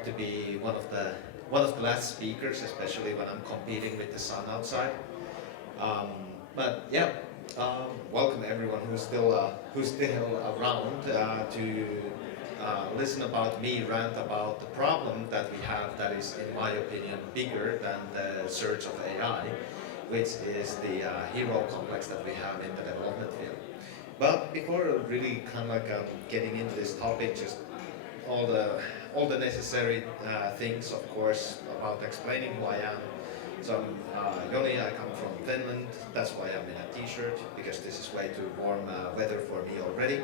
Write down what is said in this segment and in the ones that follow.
hard to be one of the last speakers, especially when I'm competing with the sun outside. But yeah, welcome everyone who's still around to listen about me rant about the problem that we have that is, in my opinion, bigger than the search of AI, which is the hero complex that we have in the development field. But before really kind of like getting into this topic, just all the all the necessary things, of course, about explaining who I am. So I'm Joni, I come from Finland. That's why I'm in a t-shirt, because this is way too warm weather for me already.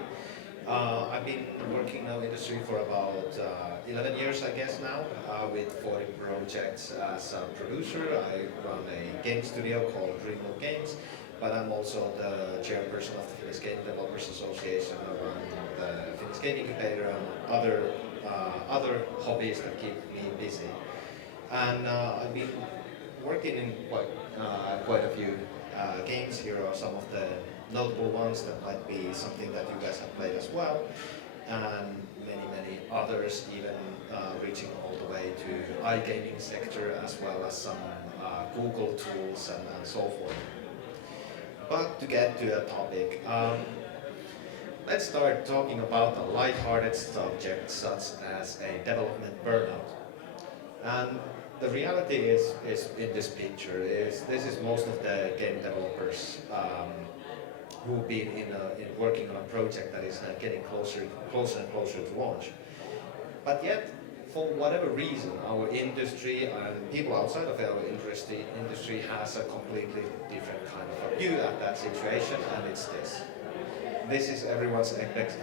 I've been working in our industry for about 11 years, I guess now, with 40 projects as a producer. I run a game studio called Dreamloop Games, but I'm also the chairperson of the Finnish Game Developers Association. I run the Finnish Game Incubator and other hobbies that keep me busy. And I've been working in quite a few games. Here are some of the notable ones that might be something that you guys have played as well, and many others, even reaching all the way to iGaming sector, as well as some Google tools and so forth. But to get to the topic, let's start talking about a light-hearted subject such as a development burnout. And the reality is in this picture is this is most of the game developers who've been in working on a project that is getting closer and closer to launch. But yet, for whatever reason, our industry and people outside of our industry has a completely different kind of a view at that situation, and it's this. This is everyone's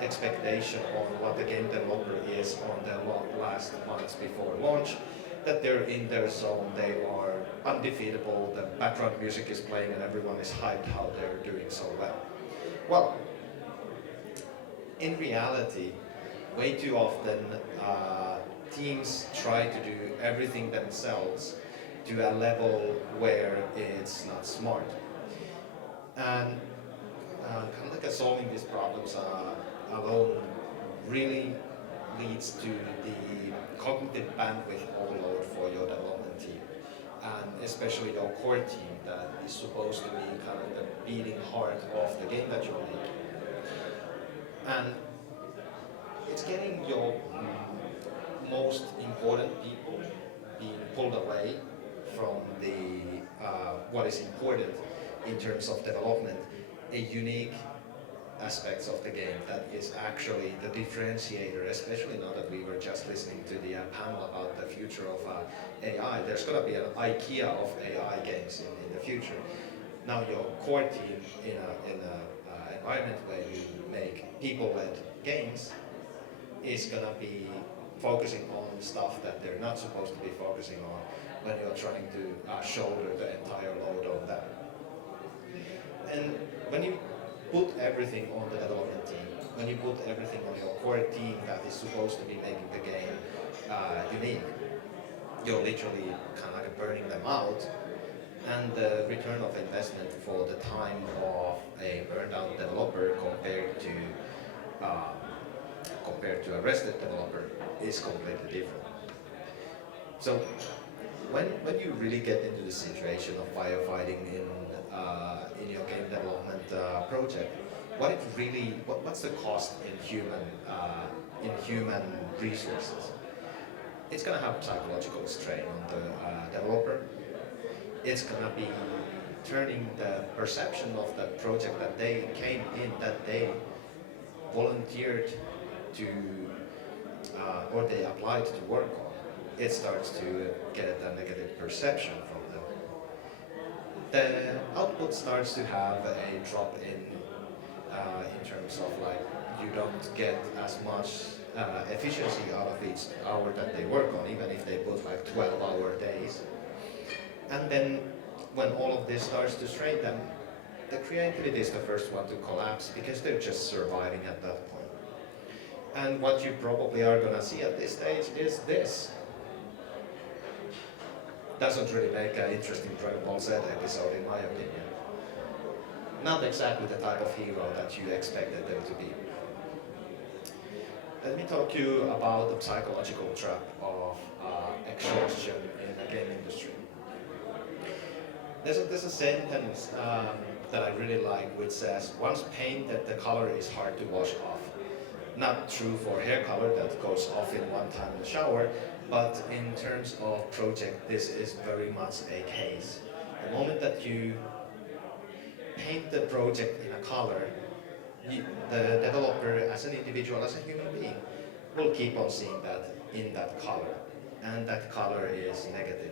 expectation on what the game developer is on the last months before launch, that they're in their zone, they are undefeatable, the background music is playing and everyone is hyped how they're doing so well. Well, in reality, way too often teams try to do everything themselves to a level where it's not smart. And kind of like solving these problems alone really leads to the cognitive bandwidth overload for your development team, and especially your core team that is supposed to be kind of the beating heart of the game that you're making. And it's getting your most important people being pulled away from the what is important in terms of development, a unique aspects of the game that is actually the differentiator, especially now that we were just listening to the panel about the future of AI. There's going to be an IKEA of AI games in the future. Now your core team in a environment where you make people-led games is going to be focusing on stuff that they're not supposed to be focusing on when you're trying to shoulder the entire load of that. And when you put everything on the development team, when you put everything on your core team that is supposed to be making the game unique, you're literally kind of like burning them out. And the return of investment for the time of a burned out developer compared to a rested developer is completely different. So when you really get into the situation of firefighting in your game development project, what's the cost in human resources? It's going to have psychological strain on the developer. It's going to be turning the perception of the project that they came in, that they volunteered to or they applied to work on. It starts to get a negative perception from them. The output starts to have a drop in terms of like you don't get as much efficiency out of each hour that they work on, even if they put like 12-hour days. And then when all of this starts to strain them, the creativity is the first one to collapse because they're just surviving at that point. And what you probably are going to see at this stage is this. Doesn't really make an interesting Dragon Ball Z episode in my opinion. Not exactly the type of hero that you expected them to be. Let me talk to you about the psychological trap of exhaustion in the game industry. There's a sentence that I really like which says, once painted, the color is hard to wash off. Not true for hair color that goes off in one time in the shower, but in terms of project, this is very much a case. The moment that you paint the project in a color, the developer as an individual, as a human being, will keep on seeing that in that color, and that color is negative.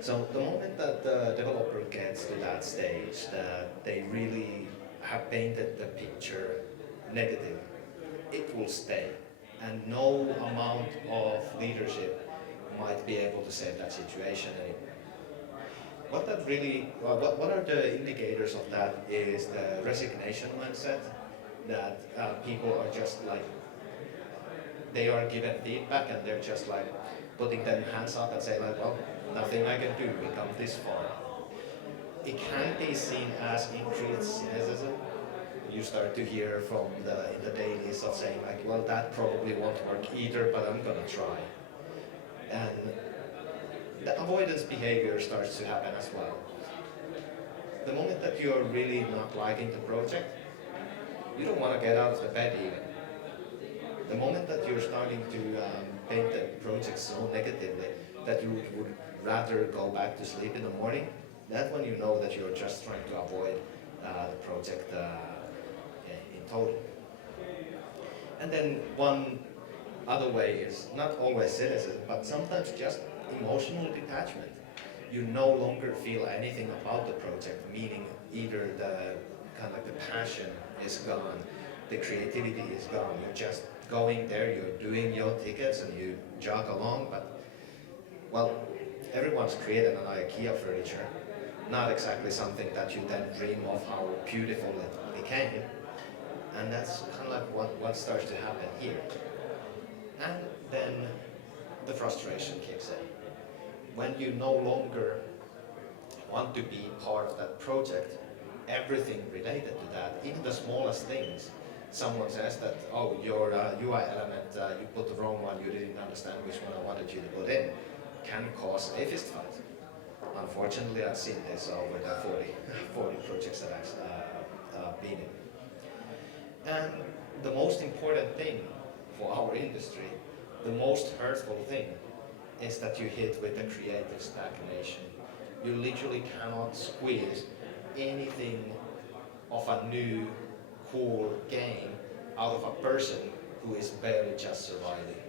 So the moment that the developer gets to that stage, that they really have painted the picture negative, it will stay. And no amount of leadership might be able to save that situation anymore. What are the indicators of that is the resignation mindset, that people are just like, they are given feedback and they're just like putting their hands up and say like, well, nothing I can do, we come this far. It can be seen as increased cynicism. You start to hear from in the dailies of saying like, well, that probably won't work either, but I'm gonna try. And the avoidance behavior starts to happen as well. The moment that you're really not liking the project, you don't want to get out of the bed even. The moment that you're starting to paint the project so negatively that you would rather go back to sleep in the morning, that's when you know that you're just trying to avoid the project in total. And then one other way is not always cynicism, but sometimes just emotional detachment. You no longer feel anything about the project, meaning either the kind of like the passion is gone, the creativity is gone. You're just going there, you're doing your tickets and you jog along, but well, everyone's created an IKEA furniture, not exactly something that you then dream of how beautiful it became. And that's kind of like what starts to happen here. And then the frustration kicks in. When you no longer want to be part of that project, everything related to that, even the smallest things, someone says that, oh, your UI element, you put the wrong one, you didn't understand which one I wanted you to put in, can cause a fist fight. Unfortunately, I've seen this over the 40 projects that I've been in. And the most important thing for our industry, the most hurtful thing, is that you hit with the creative stagnation. You literally cannot squeeze anything of a new, cool game out of a person who is barely just surviving.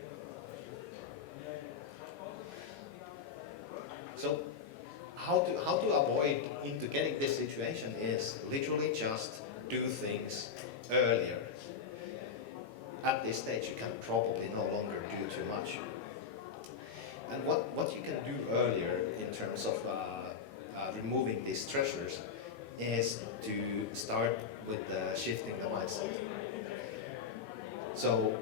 So how to avoid into getting this situation is literally just do things earlier. At this stage you can probably no longer do too much. And what you can do earlier in terms of removing these stressors is to start with shifting the mindset. So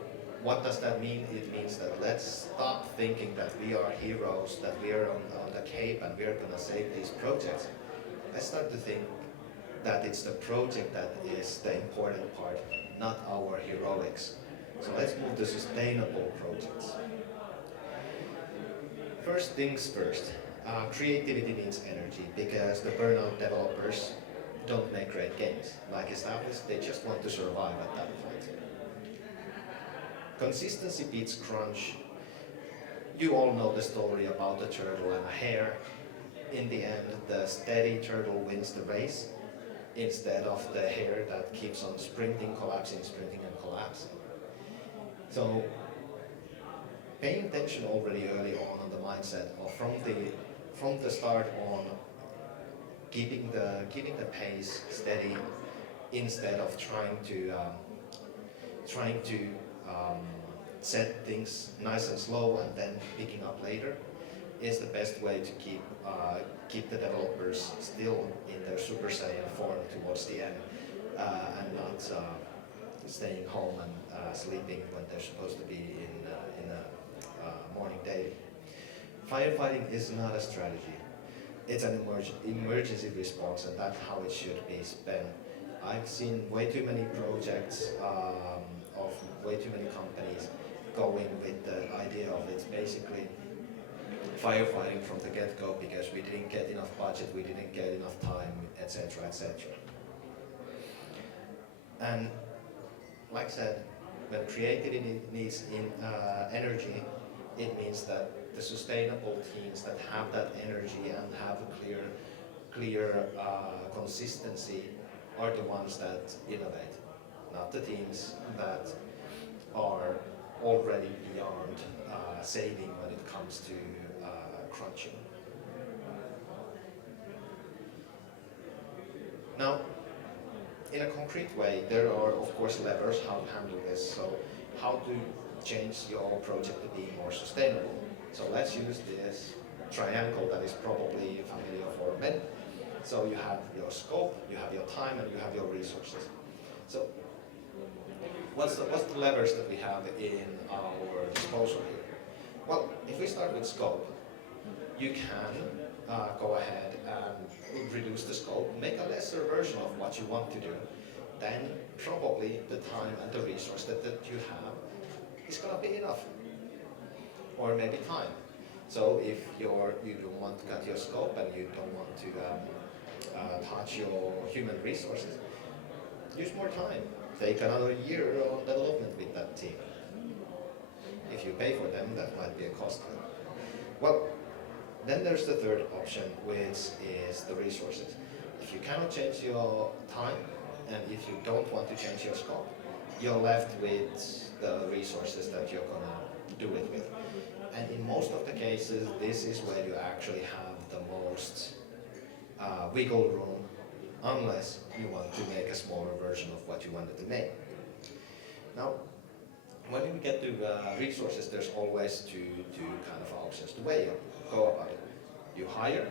what does that mean? It means that let's stop thinking that we are heroes, that we are on the cape and we are going to save these projects. Let's start to think that it's the project that is the important part, not our heroics. So let's move to sustainable projects. First things first, creativity needs energy because the burnout developers don't make great games. Like established, they just want to survive at that point. Consistency beats crunch. You all know the story about the turtle and the hare. In the end, the steady turtle wins the race instead of the hare that keeps on sprinting, collapsing, sprinting and collapsing. So paying attention already early on the mindset, or from the start on, keeping the pace steady instead of trying to set things nice and slow and then picking up later, is the best way to keep the developers still in their Super Saiyan form towards the end, and not staying home and sleeping when they're supposed to be in a morning day. Firefighting is not a strategy. It's an emergency response, and that's how it should be spent. I've seen way too many projects of way too many companies going with the idea of it's basically firefighting from the get-go because we didn't get enough budget, we didn't get enough time, etc., etc. And like I said, when creativity needs energy, it means that the sustainable teams that have that energy and have a clear consistency are the ones that innovate, not the teams that are already beyond saving when it comes to crunching. Now, in a concrete way, there are of course levers how to handle this. So how to change your project to be more sustainable. So let's use this triangle that is probably familiar for many. So you have your scope, you have your time, and you have your resources. So what's the levers that we have in our disposal here? Well, if we start with scope, you can go ahead and reduce the scope, make a lesser version of what you want to do. Then probably the time and the resource that you have is going to be enough, or maybe time. So if you don't want to cut your scope and you don't want to touch your human resources, use more time. Take another year of development with that team. If you pay for them, that might be a cost. Well, then there's the third option, which is the resources. If you cannot change your time, and if you don't want to change your scope, you're left with the resources that you're gonna do it with. And in most of the cases, this is where you actually have the most wiggle room, unless you want to make a smaller version of what you wanted to make. Now, when you get to resources, there's always two kind of options. The way you go about it, you hire,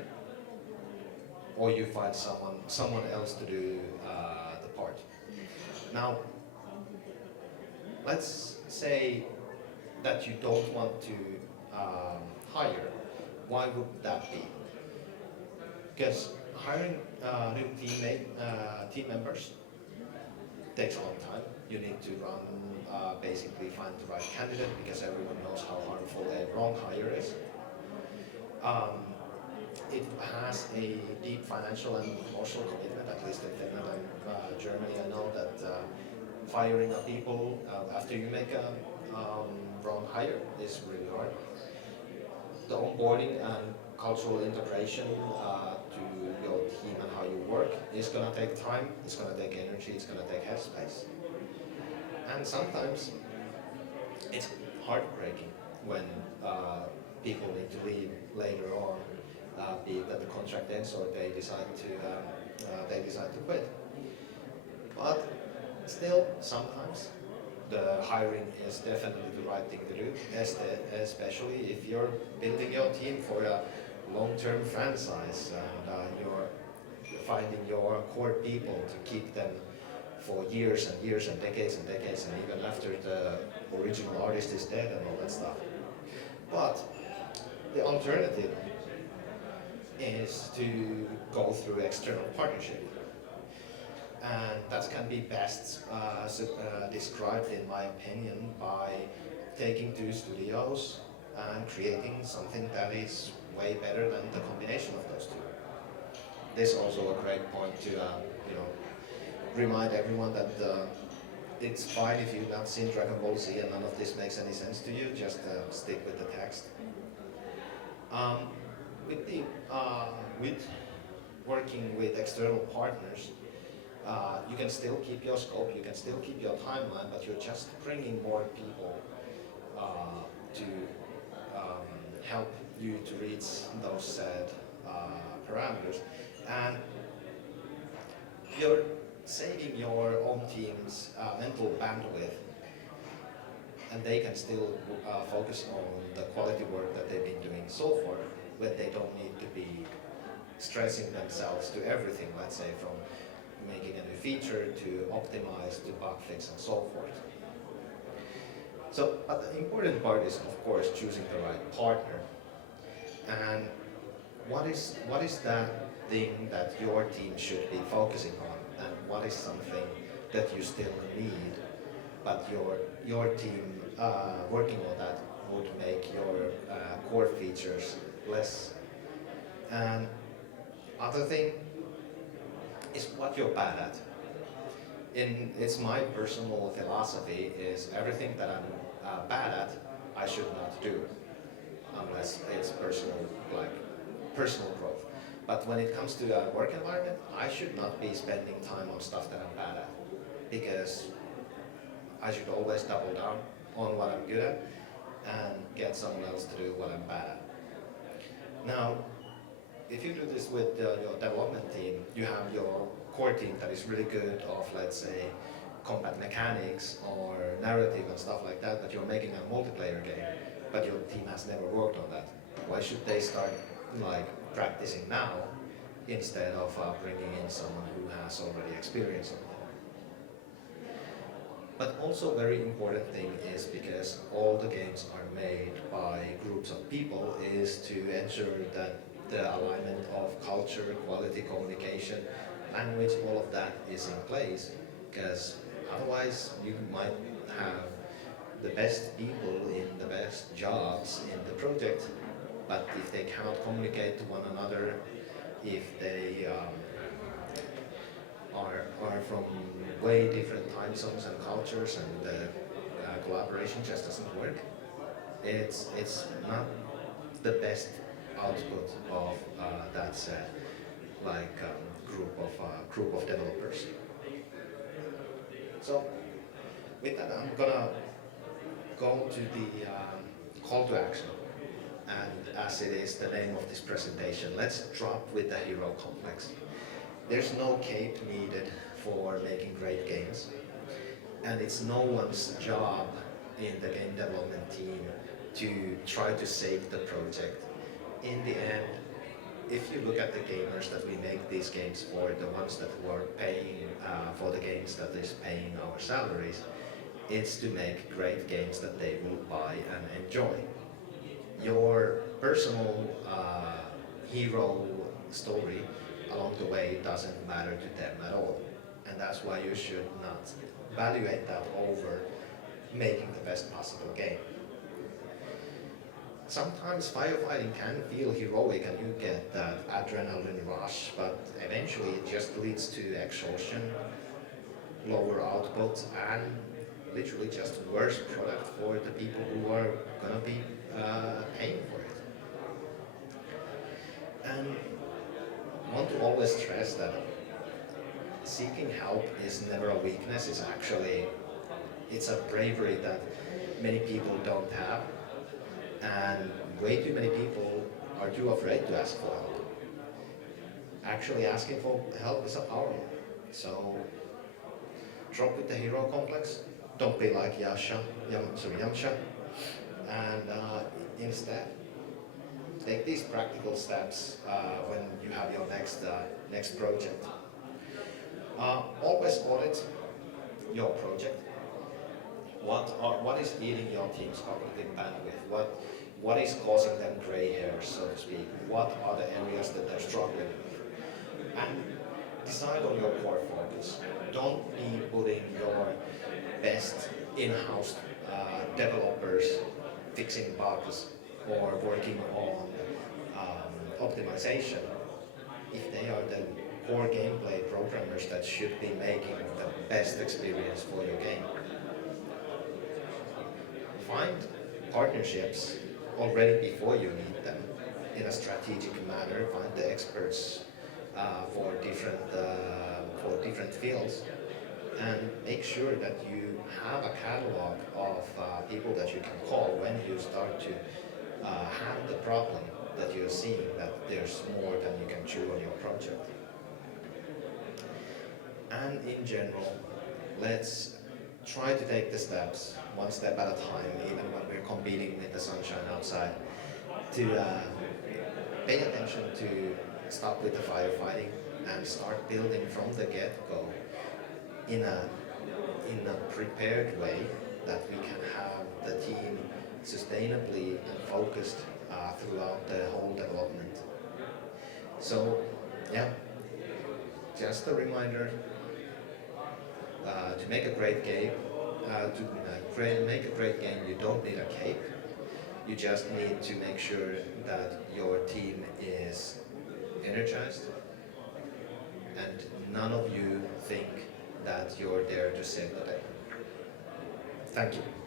or you find someone else to do the part. Now, let's say that you don't want to hire. Why would that be? Because hiring new team members takes a long time. You need to basically find the right candidate, because everyone knows how harmful a wrong hire is. It has a deep financial and emotional commitment, at least in Finland and Germany. I know that firing people after you make a wrong hire is really hard. The onboarding and cultural integration to your team and how you work is going to take time, it's going to take energy, it's going to take headspace. And sometimes it's heartbreaking when people need to leave later on, be it that the contract ends or they decide to quit. But still, sometimes the hiring is definitely the right thing to do, especially if you're building your team for a long-term franchise and you're finding your core people to keep them for years and years and decades, and even after the original artist is dead and all that stuff. But the alternative is to go through external partnership. And that can be best described, in my opinion, by taking two studios and creating something that is way better than the combination of those two. This is also a great point to remind everyone that it's fine if you've not seen Dragon Ball Z and none of this makes any sense to you, just stick with the text. With working with external partners, you can still keep your scope, you can still keep your timeline, but you're just bringing more people to help you to reach those said parameters. And you're saving your own team's mental bandwidth, and they can still focus on the quality work that they've been doing so far, but they don't need to be stressing themselves to everything, let's say from making a new feature to optimize to bug fix and so forth. So, but the important part is, of course, choosing the right partner. And what is that thing that your team should be focusing on, and what is something that you still need, but your team working on that would make your core features less. And other thing is what you're bad at. It's my personal philosophy is everything that I'm bad at, I should not do unless it's personal growth. But when it comes to the work environment, I should not be spending time on stuff that I'm bad at because I should always double down on what I'm good at and get someone else to do what I'm bad at. Now, if you do this with your development team, you have your core team that is really good of, let's say, combat mechanics or narrative and stuff like that, but you're making a multiplayer game, but your team has never worked on that. Why should they start like practicing now instead of bringing in someone who has already experience on it? But also very important thing is because all the games are made by groups of people is to ensure that the alignment of culture, quality, communication, language, all of that is in place because otherwise you might have the best people in the best jobs in the project, but if they cannot communicate to one another, if they are from way different time zones and cultures and the collaboration just doesn't work, it's not the best output of that group of developers. So with that, I'm gonna go to the call to action. And as it is the name of this presentation, let's drop with the hero complex. There's no cape needed for making great games, and it's no one's job in the game development team to try to save the project. In the end, if you look at the gamers that we make these games for, the ones that were paying for the games that is paying our salaries, it's to make great games that they will buy and enjoy. Your personal hero story along the way doesn't matter to them at all. And that's why you should not evaluate that over making the best possible game. Sometimes firefighting can feel heroic and you get that adrenaline rush, but eventually it just leads to exhaustion, lower output, and literally just worse product for the people who are gonna be paying for it. And I want to always stress that seeking help is never a weakness, it's a bravery that many people don't have, and way too many people are too afraid to ask for help. Actually asking for help is a power move. So drop with the hero complex, don't be like Yamcha, and instead take these practical steps when you have your next project. Always audit your project. What is eating your team's cognitive bandwidth? What is causing them gray hairs, so to speak? What are the areas that they're struggling with? And decide on your core focus. Don't be putting your best in-house developers fixing bugs or working on optimization if they are the core gameplay programmers that should be making the best experience for your game. Find partnerships already before you need them in a strategic manner. Find the experts for different fields, and make sure that you have a catalog of people that you can call when you start to have the problem that you're seeing that there's more than you can chew on your project. And in general, let's try to take the steps one step at a time, even when we're competing with the sunshine outside, to pay attention to stop with the firefighting and start building from the get-go in a prepared way that we can have the team sustainably and focused throughout the whole development. So, yeah, just a reminder to make a great game. Make a great game, you don't need a cape. You just need to make sure that your team is energized and none of you think that you're there to save the day. Thank you.